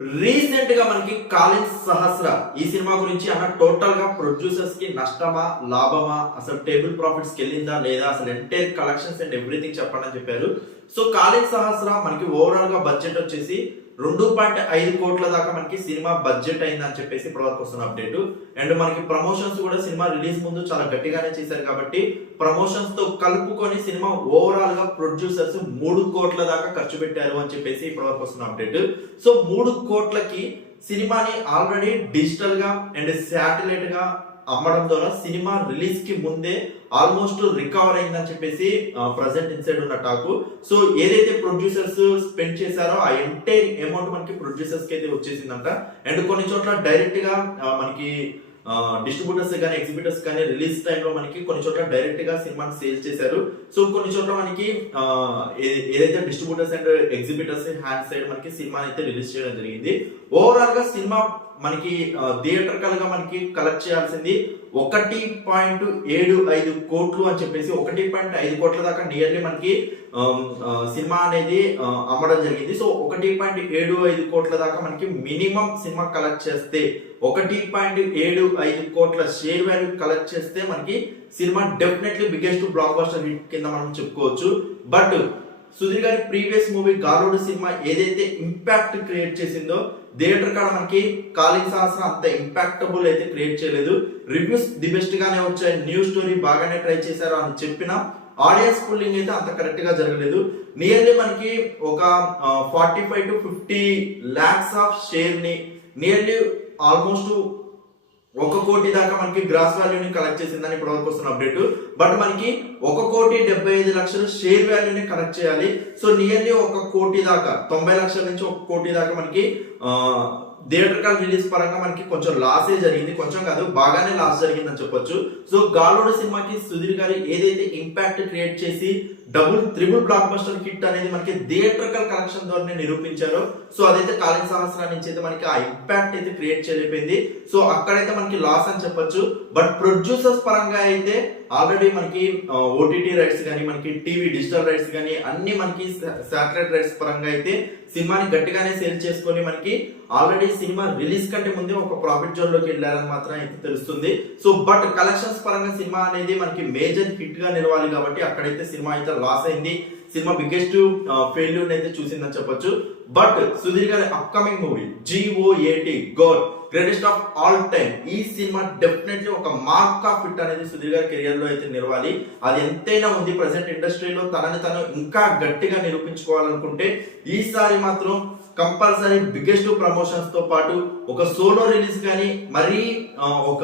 Recent గా మనకి కాలిన్ సహస్ర ఈ సినిమా గురించి అన్న టోటల్ గా ప్రొడ్యూసర్స్ కి నష్టమా లాభమా అసలు టేబుల్ ప్రాఫిట్స్ కి వెళ్ళిందా లేదా అసలు ఎంటైర్ కలెక్షన్స్ అండ్ ఎవ్రీథింగ్ చెప్పండి అని చెప్పారు. సో కాలిన్ సహస్ర మనకి ఓవరాల్ గా బడ్జెట్ వచ్చేసి 2.5 కోట్ల దాకా మనకి సినిమా బడ్జెట్ అయిందని చెప్పేసి ఇప్పటివరకు వస్తున్న అప్డేట్. అండ్ మనకి ప్రమోషన్స్ కూడా సినిమా రిలీజ్ ముందు చాలా గట్టిగానే చేశారు కాబట్టి ప్రమోషన్స్ తో కలుపుకొని సినిమా ఓవరాల్ గా ప్రొడ్యూసర్స్ 3 కోట్ల దాకా ఖర్చు పెట్టారు అని చెప్పేసి ఇప్పటివరకు వస్తున్న అప్డేట్. సో 3 కోట్లకి సినిమాని ఆల్రెడీ డిజిటల్ గా అండ్ శాటిలైట్ గా అమ్మడం ద్వారా సినిమా రిలీజ్ కి ముందే ఆల్మోస్ట్ రికవర్ అయిందని చెప్పేసి ప్రజెంట్ ఇన్సైడ్ ఉన్న టాకు. సో ఏదైతే ప్రొడ్యూసర్స్ స్పెండ్ చేశారో ఆ ఎంటైర్ అమౌంట్ మనకి ప్రొడ్యూసర్స్ కి అయితే వచ్చేసిందంట. అండ్ కొన్ని చోట్ల డైరెక్ట్ గా మనకి డిస్ట్రిబ్యూటర్స్ కానీ ఎగ్జిబిటర్స్ కానీ రిలీజ్ టైంలో మనకి కొన్ని చోట్ల డైరెక్ట్ గా సినిమాని సేల్ చేశారు. సో కొన్ని చోట్ల మనకి ఏదైతే distributors and exhibitors hand side మనకి సినిమా అయితే రిలీజ్ చేయడం జరిగింది. ఓవరాల్ గా సినిమా మనకి థియేటర్కల్ గా మనకి కలెక్ట్ చేయాల్సింది 1.75 కోట్లు అని చెప్పేసి 1.5 కోట్ల దాకా నియర్లీ మనకి సినిమా అనేది అమ్మడం జరిగింది. సో 1.75 కోట్ల దాకా మనకి మినిమం సినిమా కలెక్ట్ చేస్తే 1.75 కోట్ల షేర్ వాల్యూ కలెక్ట్ చేస్తే మనకి cinema definitely biggest block buster hit కింద మనం చెప్పుకోవచ్చు. బట్ సుధీర్ గారి ప్రీవియస్ మూవీ గాలోడు సినిమా ఏదైతే ఇంపాక్ట్ క్రియేట్ చేసిందో థియేటర్ కాడ మనకి కాలిన్ సహస్ర అంత ఇంపాక్టబుల్ అయితే క్రియేట్ చేయలేదు. రివ్యూస్ ది బెస్ట్ గానే వచ్చాయి, న్యూ స్టోరీ బాగానే ట్రై చేశారు అని చెప్పిన ఆడియన్స్ పుల్లింగ్ అయితే అంత కరెక్ట్ గా జరగలేదు. నియర్లీ మనకి ఒక 45 to 50 lakhs ఆఫ్ షేర్ ని నియర్లీ ఆల్మోస్ట్ 1 కోటి దాకా మనకి గ్రాస్ వాల్యూని కలెక్ట్ చేసిందని ఇప్పటి వరకు వస్తున్న అప్డేట్. బట్ మనకి 1,75,00,000 షేర్ వాల్యూని కలెక్ట్ చేయాలి. సో నియర్లీ 1 కోటి దాకా 90 లక్షల నుంచి 1 కోటి దాకా మనకి థియేటర్కల్ రిలీజ్ పరంగా మనకి కొంచెం లాసే జరిగింది, కొంచెం కాదు బాగానే లాస్ జరిగిందని చెప్పొచ్చు. సో గాలోడు సినిమాకి సుధీర్ గారు ఏదైతే ఇంపాక్ట్ క్రియేట్ చేసి త్రిబుల్ బ్లాక్ బస్టర్ హిట్ అనేది మనకి థియేటర్కల్ కలెక్షన్ ద్వారా నిరూపించారో సో అదైతే కాలిన్ సహస్ర నుంచి అయితే మనకి ఆ ఇంపాక్ట్ అయితే క్రియేట్ చేయలేకపోయింది. సో అక్కడైతే మనకి లాస్ అని చెప్పొచ్చు. బట్ ప్రొడ్యూసర్స్ పరంగా అయితే ఆల్రెడీ మనకి ఓటీటీ రైట్స్ కానీ మనకి టీవీ డిజిటల్ రైట్స్ కానీ అన్ని మనకి శాటిలైట్ రైట్స్ పరంగా అయితే సినిమాని గట్టిగానే సేల్ చేసుకొని మనకి ఆల్రెడీ సినిమా రిలీజ్ కంటే ముందే ఒక ప్రాఫిట్ జోన్ లోకి వెళ్ళారని మాత్రం అయితే తెలుస్తుంది. సో బట్ కలెక్షన్స్ పరంగా సినిమా అనేది మనకి మేజర్ హిట్ గా నిలవాలి కాబట్టి అక్కడైతే సినిమా అయితే లాస్ అయింది. సినిమా బిగ్గెస్ట్ ఫెయిల్యూర్ అయితే చూసిందని చెప్పొచ్చు. బట్ సుధీర్ గారి upcoming movie GOAT God greatest of all time ఈ సినిమా డెఫినెట్లీ ఒక మార్క్ ఆఫ్ హిట్ అనేది సుధీర్ గారి కెరియర్ లో అయితే నిలవాలి. అది ఎంతైనా ఉంది ప్రెసెంట్ ఇండస్ట్రీలో తనని తను ఇంకా గట్టిగా నిరూపించుకోవాలనుకుంటే ఈసారి మాత్రం కంపల్సరీ బిగ్గెస్ట్ ప్రమోషన్స్ తో పాటు ఒక సోలో రిలీజ్ కానీ మరీ ఒక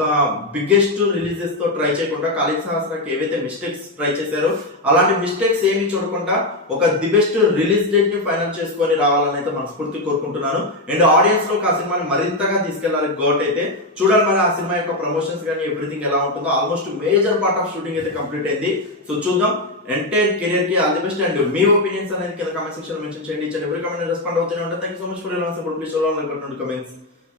బిగ్గెస్ట్ రిలీజెస్ తో ట్రై చేయకుండా కాలిన్ సహస్రకి ఏవైతే మిస్టేక్స్ ట్రై చేశారో అలాంటి మిస్టేక్స్ ఏమి చూడకుండా ఒక ది బెస్ట్ రిలీజ్ డేట్ ని ఫైనల్ చేసుకొని రావాలని అయితే మనస్ఫూర్తి కోరుకుంటున్నాను. అండ్ ఆడియన్స్ లో ఆ సినిమాని మరింతగా తీసుకెళ్లాలి గోట్ అయితే చూడాలి. మరి ఆ సినిమా యొక్క ప్రమోషన్స్ కానీ ఎవ్రీథింగ్ ఎలా ఉంటుందో almost major part of shooting అయితే కంప్లీట్ అయింది. సో చూద్దాం. ఎంటైర్ కెరియర్ కి all the best. And me opinions అనేది కింద కామెంట్ సెక్షన్ లో మెన్షన్ చేయండి. ఎవరి కామెంట్ రెస్పాండ్ అవుతూనే ఉంటాను. Thank you so much for your support. Please don't forget to comments.